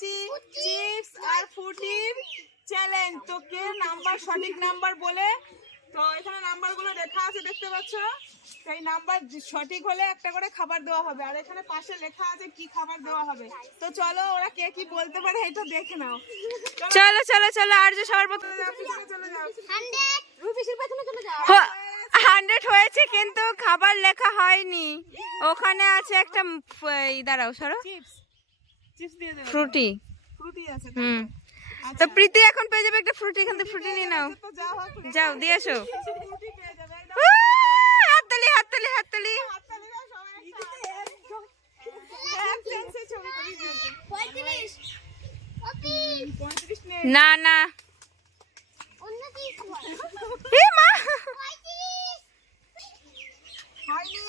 Chips আর ফুটির challenge তো কে number সঠিক number বলে? তো এখানে নাম্বারগুলো লেখা আছে দেখতে পাচ্ছ? সেই নাম্বার সঠিক হলে একটা করে খাবার দেওয়া হবে। আর এখানে পাশে লেখা আছে কি খাবার দেওয়া হবে। তো চলো ওরা কে কি বলতে পারে এটা দেখে নাও। চলো চলো চলো আর যে সবার প্রথম চলে যাও, পিছনে চলে যাও। হান্ড্রেড। হয়েছে কিন্তু খাবার লেখা হয়নি। ওখানে আছে একটা দাঁড়াও সরো। চিপস চিপস দিয়ে দেবে ফ্রুটি। ফ্রুটি আছে হুম। তো? তো প্রীতি এখন পেয়ে যাবে একটা ফ্রুটি এখান থেকে ফ্রুটি নিয়ে নাও। যাও দিয়ে এসো। ফ্রুটি পেয়ে যাবে একদম উহ, হাততালি হাততালি হাততালি। না না।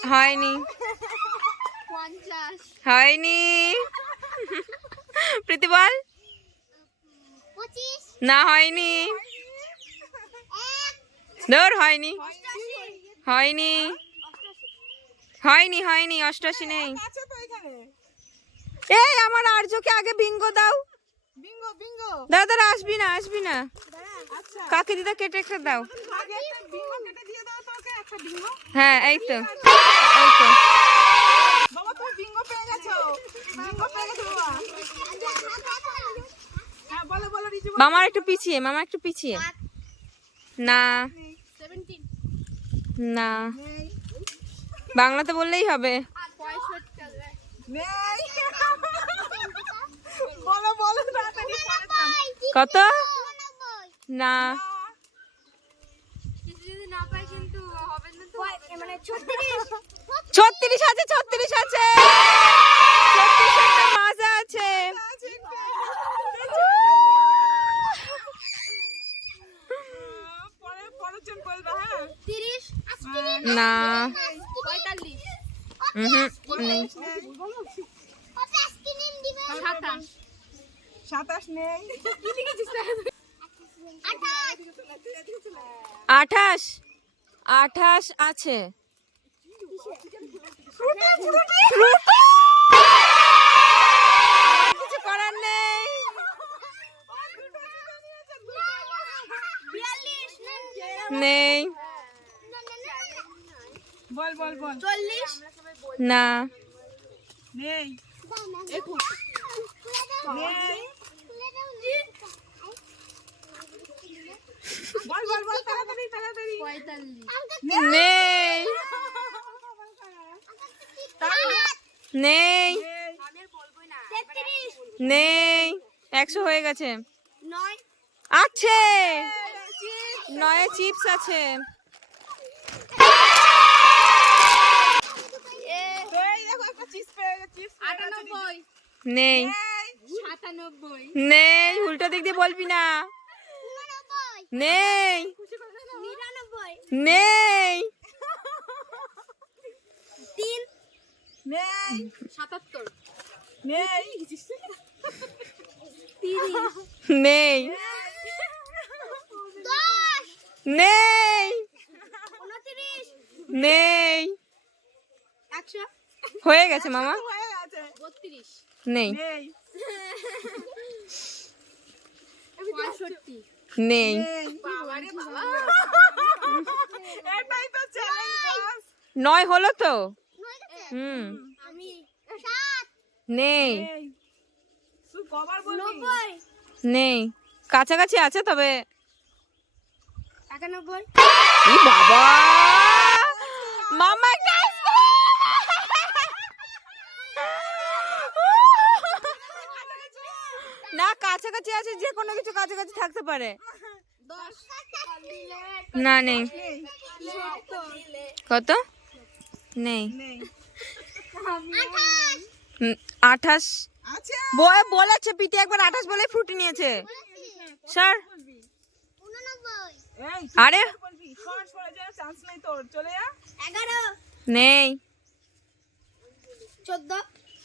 হয়নি। হয়নি। প্রীতি বল। না হয়নি। ধর হয়নি। হয়নি। হয়নি হয়নি অষ্টআশি নেই। এই আমার আর্যকে আগে বিঙ্গো দাও। দাদা দাদা আসবি না আসবি না। আচ্ছা। কাকে দিদা কেটে একটা দাও। হ্যাঁ এই তো। এই তো। বাবা, তুমি বিঙ্গো পেয়ে গেছো। বিঙ্গো পেয়ে গেছো বাবা। হ্যাঁ, বলো, বলো, রিজু বলো। মামা একটু পিছিয়ে মামা একটু পিছিয়ে। না। না। বাংলাতে বললেই হবে। কত? না। ছত্রিশ আছে ছত্রিশ আছে ছত্রিশ একটা মাজা আছে আছে একটা। পরে পরের জন বলবা হ্যাঁ না উহুম, নেই সাতাশ নেই। আঠাশ। আঠাশ আছে। কিছু করার নেই। নেই। বল বল বল। না। নেই। নেই বল বল বল তাড়াতাড়ি তাড়াতাড়ি। নেই। নেই। নেই। একশো হয়ে গেছে। আছে। নয় চিপস আছে তো এই দেখো একটা চিপস পেয়ে গেছে চিপস নেই। নেই। উল্টো দিক দিয়ে বলবি না। নেই। নেই। নেই। নেই। নেই। নেই। নেই। হয়ে গেছে মামা? নেই। নেই। নয়। হলো তো? হুম। নেই। নেই। কাছাকাছি আছে তবে? ই বাবা! মামা একটা ice-cream! না কাছাকাছি আছে যে কোনো কিছু কাছাকাছি থাকতে পারে। না নেই। কত? নেই। নেই। আঠাশ। আছে। বয় বলেছে পিটি একবার আঠাশ বলে ফ্রুটি নিয়েছে। স্যার। আরে। নেই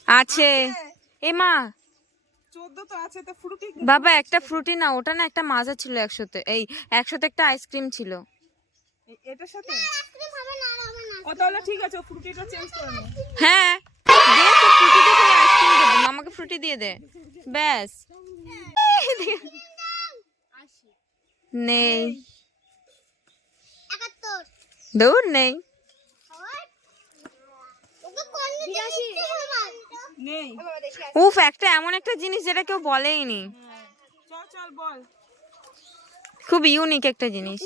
আছে। এ মা চোদ্দ তো আছে তো ফ্রুটি বাবা একটা ফ্রুটি না ওটা না একটা মাজা ছিল একশোতে এই একশোতে একটা আইসক্রিম ছিল। এটার সাথে? ও তাহলে ঠিক আছে ফ্রুটিটা চেঞ্জ করে নে হ্যাঁ দে তো ফ্রুটি দিয়ে আইসক্রিম দেবো মামাকে ফ্রুটি দিয়ে দে। ব্যাস। নেই। দূর নেই। নেই। উফ একটা এমন একটা জিনিস যেটা কেউ বলেইনি। হ্যাঁ। চল চল বল। খুব ইউনিক একটা জিনিস।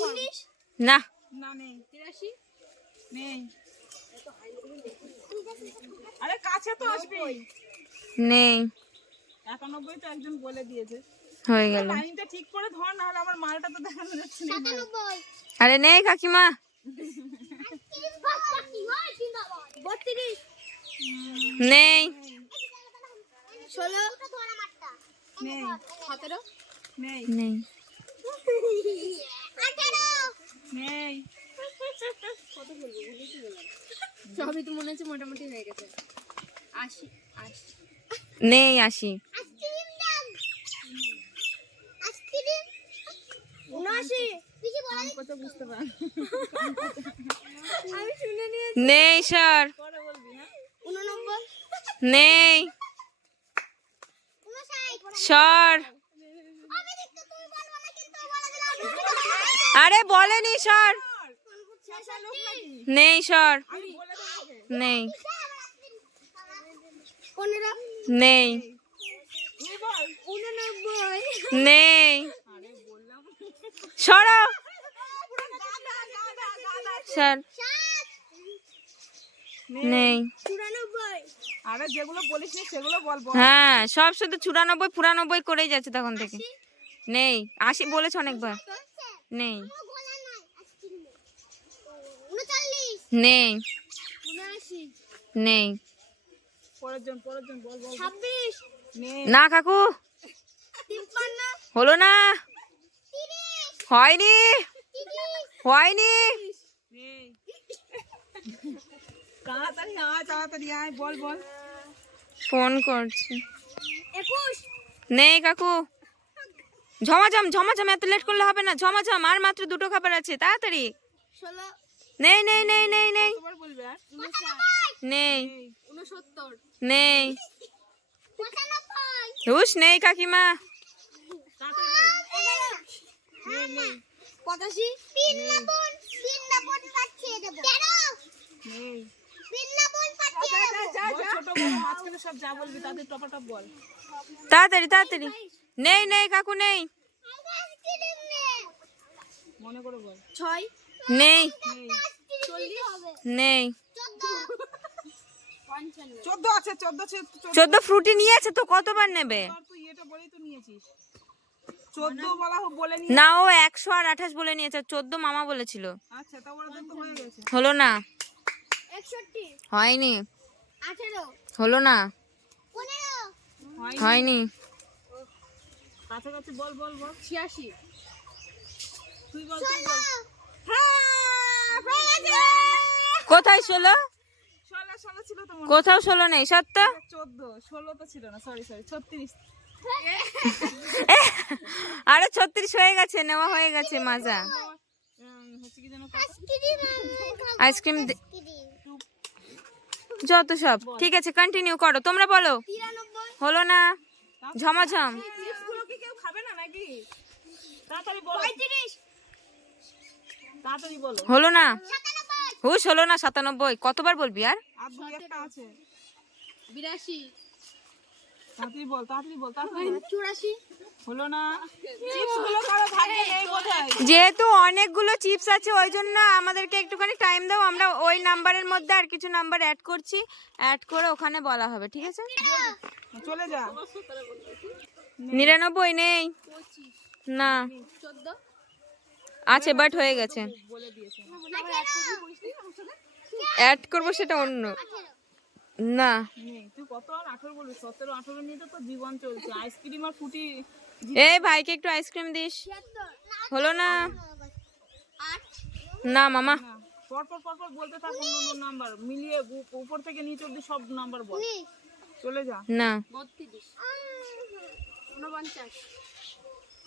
না। না নেই। নেই। আরে কাছে তো আসবি নেই। একানব্বই তো একজন বলে দিয়েছে। হয়ে গেল। লাইনটা ঠিক করে ধর না হলে আমার মালটা তো দেখানো যাচ্ছে না। সাতানব্বই। আরে নেই কাকিমা। নেই। ষোলো নেই। সতেরো নেই। নেই। নেই। সবই তো মনে হচ্ছে মোটামুটি হয়ে গেছে। আশি আশি। নেই আসি আইসক্রিম দাম। আইসক্রিম উনআশি বেশি বলা কত বুঝতে পার আমি শুনে নিয়ে নেই স্যার পরে বলবি হ্যাঁ উননব্বই নেই উনষাট সর। আরে বলেনি সর। নেই সর। নেই। নেই। নেই। বললাম স্যার নেই। আরে যেগুলো বলিস না সেগুলো বল বল। হ্যাঁ সব শুধু চুরানব্বই পুরানব্বই করেই যাচ্ছে তখন থেকে। নেই আশি বলেছ অনেকবার। নেই। নাই নেই। না কাকু। হলো না। হয়নি। হয়নি। নেই তাড়াতাড়ি আয় তাড়াতাড়ি আয় বল বল। ফোন করছে। নেই কাকু। ঝমাঝম ঝমাঝম এত লেট করলে হবে না ঝমাঝম আর মাত্র দুটো খাবার আছে তাড়াতাড়ি। নেই নেই নেই নেই নেই। আর নেই। নেই। হুস নেই কাকিমা। পঁচাশি বৃন্দাবন বৃন্দাবন পাঠিয়ে দেবো তেরো নেই বৃন্দাবন পাঠিয়ে দেবো বল ছোট বড় মাঝখানে সব যা বলবি তাদের টপাটপ বল। তাড়াতাড়ি তাড়াতাড়ি। নেই নেই কাকু নেই। মনে করে বল। ছয়। নেই। নেই। চোদ্দ আছে ফ্রুটি নিয়েছে তো কতবার নেবে? আর তুই এটা বলেই তো নিয়েছিস। চোদ্দ বলা হোক বলে নিয়ে না ও একশো আর আঠাশ বলে নিয়েছে চোদ্দ মামা বলেছিল। আচ্ছা হয়ে হলো না। হয়নি। আঠেরো। হলো না? হয়নি। কাছাকাছি বল বল বল। ছিয়াশি। তুই বল তুই বল। হ্যাঁ কোথায় ষোলো? ষোলো ষোলো ছিল তো কোথাও ষোলো নেই সত্য? হয়। চোদ্দ। ষোলো তো ছিল না সরি সরি ছত্রিশ। আরে ছত্রিশ হয়ে গেছে নেওয়া হয়ে গেছে মাজা। আইসক্রিম যত সব। ঠিক আছে কন্টিনিউ করো। তোমরা বলো। হলো না? ঝমাঝম। চিপসগুলো কি কেউ খাবে না নাকি? তাড়াতাড়ি বল। পঁয়ত্রিশ। তাড়াতাড়ি বলো। হলো না? হুশ হলো না সাতানব্বই। কতবার বলবি আর? বিরাশি। বল তাড়াতাড়ি বল তাড়াতাড়ি বল। চুরাশি। হলো না? চিপসগুলো কারও ভাগ্যে নেই বোধহয় যেহেতু অনেকগুলো চিপস আছে ওই জন্য আমাদেরকে একটুখানি টাইম দাও। আমরা ওই নাম্বারের মধ্যে আর কিছু নাম্বার অ্যাড করছি। অ্যাড করে ওখানে বলা হবে ঠিক আছে? চলে যা। নিরানব্বই নেই। না। আছে বাট হয়ে গেছে। অ্যাড করব সেটা অন্য। না। তুই কত আর আঠারো বলবি সতেরো আঠারো নিয়ে তো জীবন চলছে। আইসক্রিম আর ফুটি এই ভাইকে একটু আইসক্রিম দিস। হলো না। না মামা। পরপর পরপর বলতে থাক অন্য নাম্বার। মিলিয়ে উপর থেকে নিচে অব্দি সব নাম্বার বল। চলে যা। না।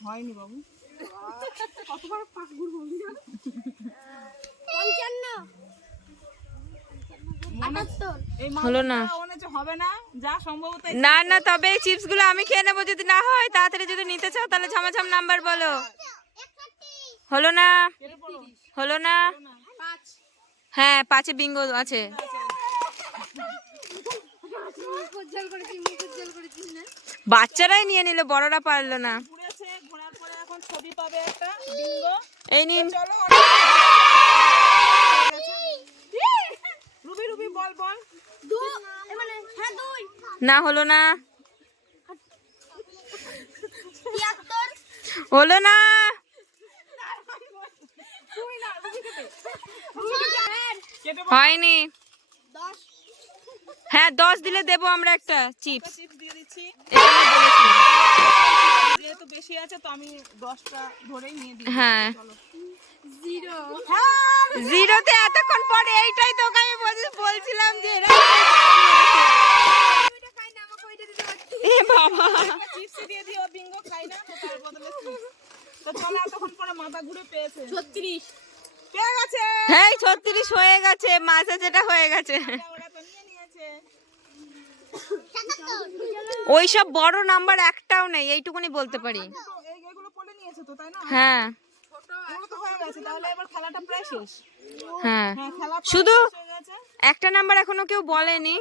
হয়নি বাবু। হলো না। হবে না যা না না তবে এই চিপসগুলো আমি খেয়ে নেব যদি না হয় তাড়াতাড়ি যদি নিতে চাও তাহলে ঝমাঝম নাম্বার বলো। হলো না? হলো না? হ্যাঁ পাঁচে বিঙ্গো আছে। বাচ্চারাই নিয়ে নিল বড়রা পারল না। ঘুরেছে ঘোরার পরে এখন ছবি পাবে একটা বিঙ্গো এই নিন। রুবি রুবি বল বল। না হলো না। হলো না। হয়নি। হ্যাঁ দশ দিলে দেবো আমরা একটা চিপস। বেশি আছে তো আমি দশটা ধরেই নিয়ে দিই হ্যাঁ। জিরো। হ্যাঁ জিরোতে এতক্ষণ পরে এইটাই তোকে আমি বলছিলাম যে এ বাবা। চিপস দিয়ে দিও বিঙ্গো খাই না। তো তার বদলে তো চলো এতক্ষণ পরে মাথা ঘুরে পেয়েছে। ছত্রিশ। পেয়ে গেছে। হ্যাঁ ছত্রিশ হয়ে গেছে মাঝে যেটা হয়ে গেছে। ওরা তো নিয়ে নিয়েছে। ওই সব বড় নাম্বার একটাও নেই এইটুকুনি বলতে পারি। এগুলো পড়ে নিয়েছে তো তাই না? হ্যাঁ। এগুলো তো হয়ে গেছে তাহলে এবার খেলাটা প্রায় শেষ। হ্যাঁ। হ্যাঁ খেলা শুধু একটা নাম্বার এখনও কেউ বলেনি।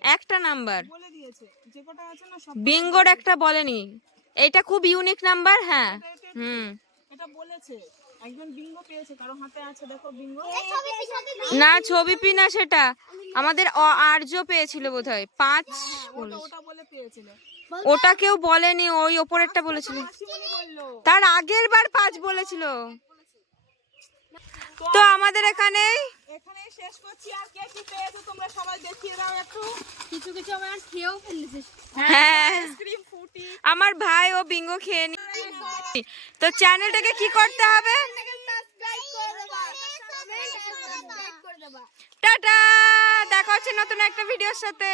একটা নাম্বার। বলে দিয়েছে। যে কটা আছে না সব বিঙ্গোর একটা বলেনি। এটা খুব ইউনিক নাম্বার হ্যাঁ। হুম। এটা বলেছে। একজন বিঙ্গো পেয়েছে কারও হাতে আছে দেখো বিঙ্গো। না ছবি পিনা সেটা। আমাদের অ- আর্য পেয়েছিল বোধহয়। পাঁচ ওটা বলেছে। ওটা বলে পেয়েছিল। ওটা কেউ বলেনি ওই ওপরেরটা বলেছিল। মাসিমণি তার আগের বার পাঁচ বলেছিল। তো আমাদের এখানে এখানে শেষ করছি আর কে কি পেয়েছে তোমরা সবাই দেখিয়ে দাও একটু। কিছু কিছু আমার খেয়েও ফেলেছিস হ্যাঁ আইসক্রিম ফুটি। আমার ভাই ও বিঙ্গো খেয়ে নি। তো চ্যানেলটাকে কি করতে হবে? টাটা! দেখা হচ্ছে নতুন একটা ভিডিওর সাথে।